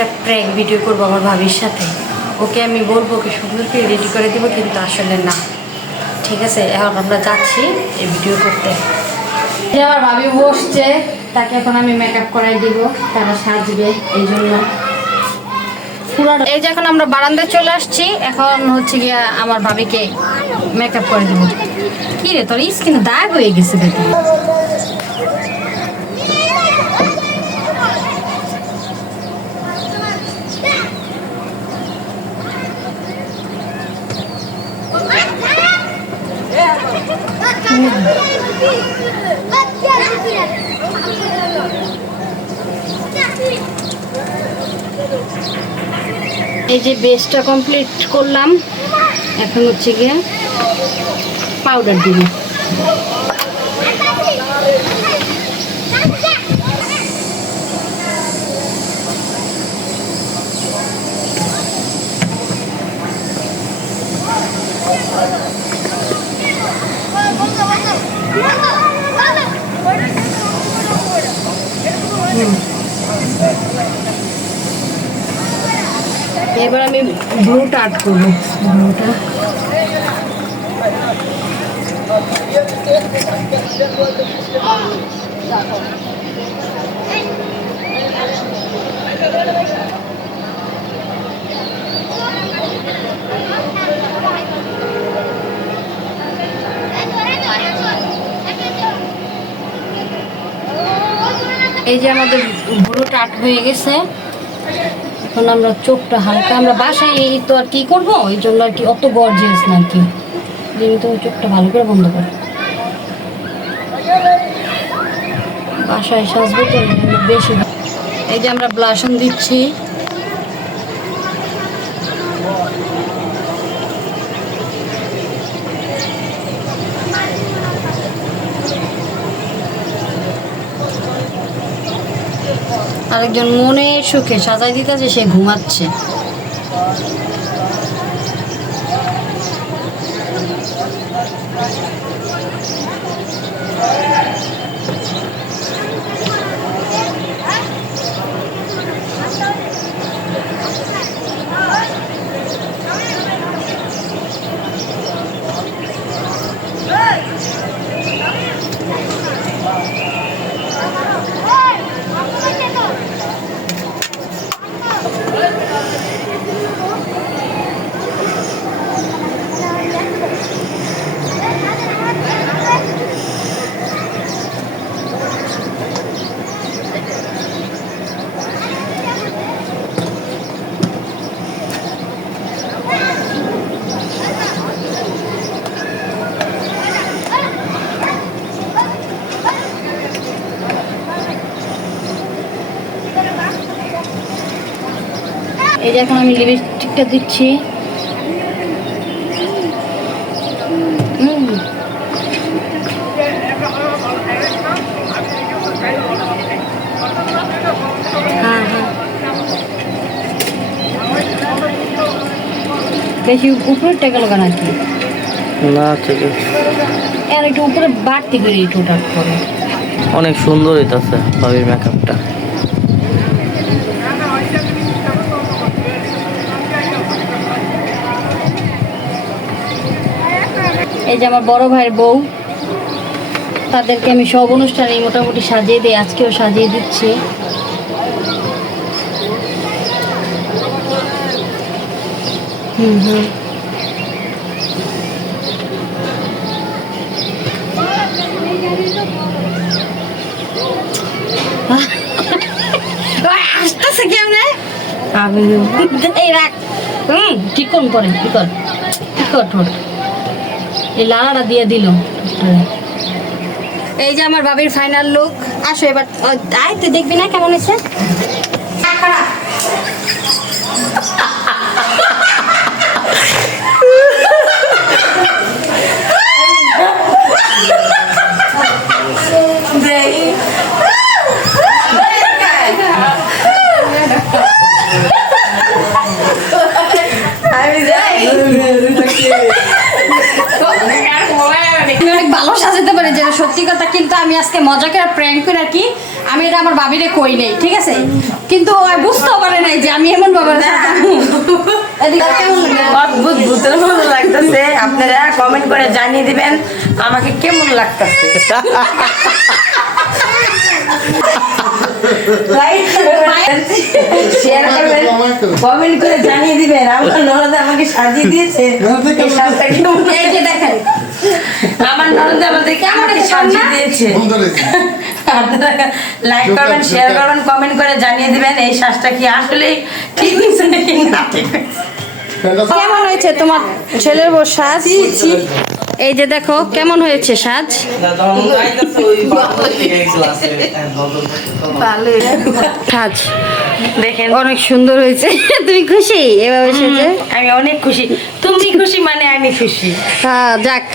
একটা prank video করবো আমার ভাবির সাথে। ওকে আমি বলবো ওকে সুন্দর করে রেডি করে দেবো, কিন্তু আসলে না। ঠিক আছে, এখন আমরা যাচ্ছি এই ভিডিও করতে। আমার ভাবি বসছে, তাকে এখন আমি মেকআপ করাই দিব, তারা সাজবে এই জন্য। এই যে এখন আমরা বারান্দায় চলে আসছি, এখন হচ্ছে গিয়া আমার ভাবিকে মেকআপ করে দিব। কি রে তোর স্কিনে দাগ হয়ে গেছে দেখি। এই যে বেসটা কমপ্লিট করলাম, এখন হচ্ছে গিয়ে পাউডার দিব। এবার আমি ব্লুটা আর্ট করবো। ব্লুটা এই যে আমাদের ব্লুটা আর্ট হয়ে গেছে। এখন আমরা চোখটা হালকা, আমরা বাসায় এই তো আর কি করবো, এই জন্য আর কি অত গর্জিয়াস না আর কি। তো চোখটা ভালো করে বন্ধ কর, বাসায় সাজবো তো বেশি। এই যে আমরা ব্লাশন দিচ্ছি। আরেকজন মনে সুখে সাজাই দিতেছে, সে ঘুমাচ্ছে। এই যে এখন আমি লিপস্টিকটা দিচ্ছি। হ্যাঁ হ্যাঁ, বেশি উপরেরটা গেল কেন আর কি না, ঠিক আছে। আর একটু উপরে বাড়তি করে টোটা করে। অনেক সুন্দর হইতাছে ভাবির মেকআপটা। এই যে আমার বড় ভাইয়ের বউ, তাদেরকে আমি সব অনুষ্ঠানে মোটামুটি সাজিয়ে দিই, আজকেও সাজিয়ে দিচ্ছি। হুম হুম, আসতেছে কেমনে রাখ। ঠিক করুন পরে, কি কর ঠোঁট, এই লালাটা দিয়ে দিল। এই যে আমার ভাবির ফাইনাল লুক। আসো এবার আয়, তুই দেখবি না কেমন হয়েছে। অনেক ভালো সাজাতে পারে, যেটা সত্যি কথা, কিন্তু কিন্তু আমি আজকে মজা করে প্র্যাঙ্ক করে আর কি আমি এটা আমার বাবিরে কই নেই, ঠিক আছে? কিন্তু ও বুঝতেও পারে নাই যে আমি এমন বাবার অদ্ভুত ভূতের মতো লাগতেছে। আপনারা কমেন্ট করে জানিয়ে দিবেন আমাকে কেমন লাগতেছে। শেয়ার করবেন, কমেন্ট করে জানিয়ে দিবেন আমার ননদ আমাকে সাজিয়ে দিয়েছে। এই সাজটা কেমন? এই যে দেখেন আমার ননদ আমাদেরকে আমাকে সাজিয়ে দিয়েছে। আপনারা লাইক করবেন, শেয়ার করবেন, কমেন্ট করে জানিয়ে দিবেন এই সাজটা কি আসলে ঠিক হয়েছে নাকি না ঠিক হয়েছে। কেমন হয়েছে তোমার ছেলের বউ সাজ? এই যে দেখো কেমন হয়েছে সাজ। সাজ দেখেন অনেক সুন্দর হয়েছে। তুমি খুশি এভাবে সেজে? আমি অনেক খুশি। তুমি খুশি মানে আমি খুশি। হ্যাঁ যাক